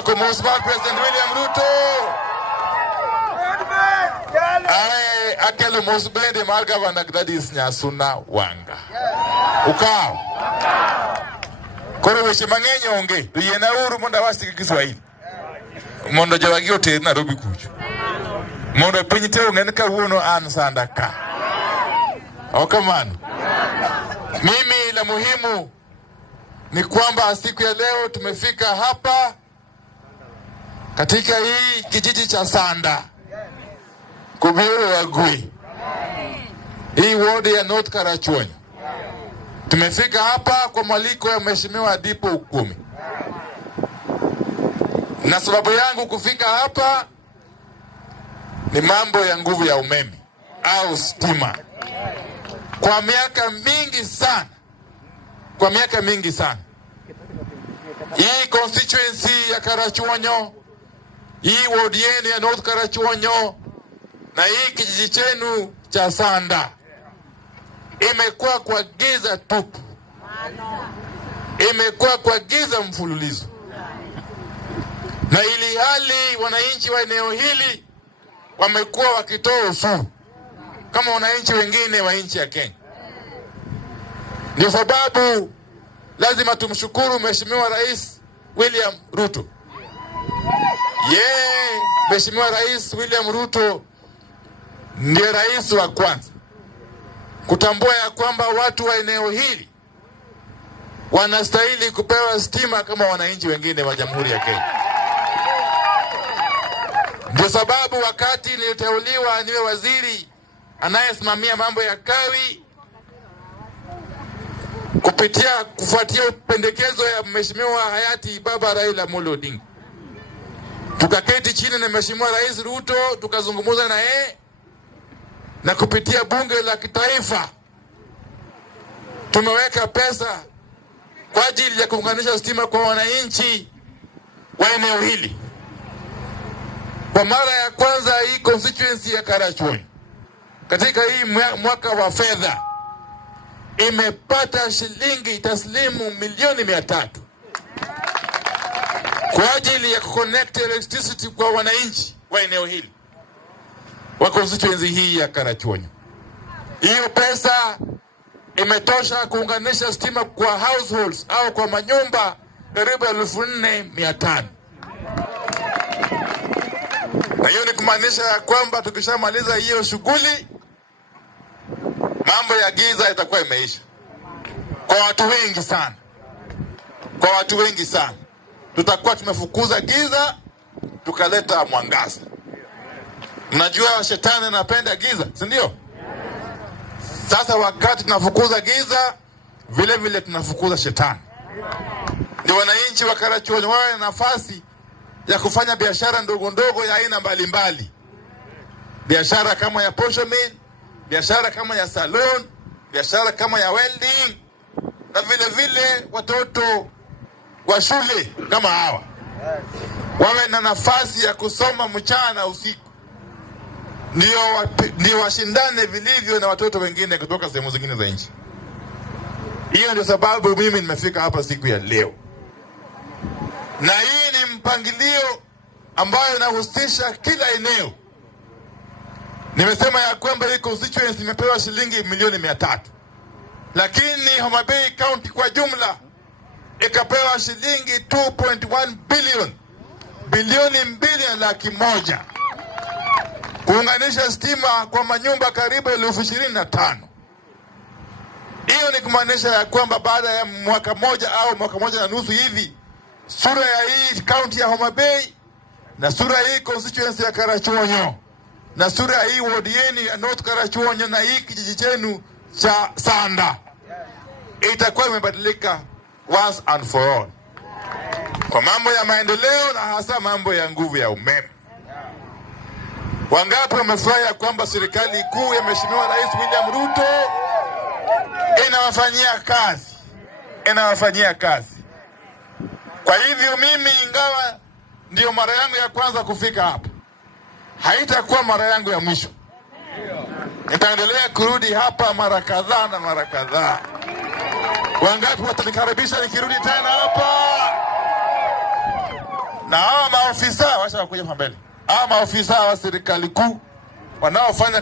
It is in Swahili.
Kumusbak President William Ruto. Aye, akele musbende marga wanagdadis nyasuna wanga. Ukao. Kore weshe mangenye onge. Yena uru monda wasti Kiswahili. Mondo jawagio te Nairobi kuchu. Mondo penyite ungeneka uno ansanda ka. Okamanu. Mimi la muhimu ni kwamba siku ya leo tumefika hapa katika hii kijiji cha Sanda, Kubiru ya Gui, hii ward ya North Karachuonyo. Tumefika hapa kwa mwaliko ya Mheshimiwa Dipo Ukumi. Na sababu yangu kufika hapa ni mambo ya nguvu ya umeme au stima. Kwa miaka mingi sana, hii constituency ya Karachuonyo, hii ward yenu ya North Karachuonyo na hii kijiji chenu cha Sanda imekuwa kwa giza tupu, imekuwa kwa giza mfululizo, na ili hali wananchi wa eneo hili wamekuwa wakitoa ushuru kama wananchi wengine wa nchi ya Kenya. Ndio sababu lazima tumshukuru Mheshimiwa Rais William Ruto. Mheshimiwa Rais William Ruto ndiye rais wa kwanza kutambua ya kwamba watu wa eneo hili wanastahili kupewa stima kama wananchi wengine wa Jamhuri ya Kenya. Ndio sababu wakati niliteuliwa niwe waziri anayesimamia mambo ya kawi, kufuatia pendekezo ya Mheshimiwa hayati Baba Raila Amolo Odinga, tukaketi chini na Mheshimiwa Rais Ruto tukazungumza na yeye, na kupitia bunge la kitaifa tumeweka pesa kwa ajili ya kuunganisha stima kwa wananchi wa eneo hili. Kwa mara ya kwanza hii constituency ya Karachuonyo katika hii mwaka wa fedha imepata shilingi taslimu milioni 300 kwa ajili ya kuconnect electricity kwa wananchi wa eneo hili wa constituency hii ya Karachuonyo. Hiyo pesa imetosha kuunganisha stima kwa households au kwa manyumba karibu 4,500. Na hiyo ni kumaanisha ya kwamba tukishamaliza hiyo shughuli, mambo ya giza itakuwa imeisha kwa watu wengi sana. Tutakuwa tumefukuza giza tukaleta mwangaza. Mnajua shetani anapenda giza, si ndio? Sasa wakati tunafukuza giza, vile vile tunafukuza shetani. Ndio wananchi wa Karachuonyo wawe na nafasi ya kufanya biashara ndogo ndogo ya aina mbalimbali. Biashara kama ya posho mill, biashara kama ya salon, biashara kama ya welding, na vile vile watoto wa shule kama hawa wawe na nafasi ya kusoma mchana usiku, ndio washindane vilivyo na watoto wengine kutoka sehemu zingine za nchi. Hiyo ndio sababu mimi nimefika hapa siku ya leo, na hii ni mpangilio ambayo inahusisha kila eneo. Nimesema ya kwamba hii constituency imepewa shilingi milioni 300, lakini Homa Bay County kwa jumla ikapewa shilingi 2.1 bilioni 2.1 kuunganisha stima kwa manyumba karibu 25,000. Hiyo ni kumaanisha ya kwamba baada ya mwaka moja au mwaka moja na nusu hivi, sura ya hii county ya Homa Bay na sura hii constituency ya Karachuonyo na sura hii ward yenu ya North Karachuonyo na hii kijiji chenu cha Sanda itakuwa imebadilika once and for all kwa mambo ya maendeleo na hasa mambo ya nguvu ya umeme. Wangapi wamefurahi kwamba serikali kuu ya Mheshimiwa Rais William Ruto inawafanyia kazi. Kwa hivyo mimi, ingawa ndio mara yangu ya kwanza kufika hapa, haitakuwa mara yangu ya mwisho. Nitaendelea kurudi hapa mara kadhaa. Wangapi watanikaribisha nikirudi tena hapa? Na hawa maofisa washa wakuja mbele, hawa maofisa wa serikali kuu wanaofanya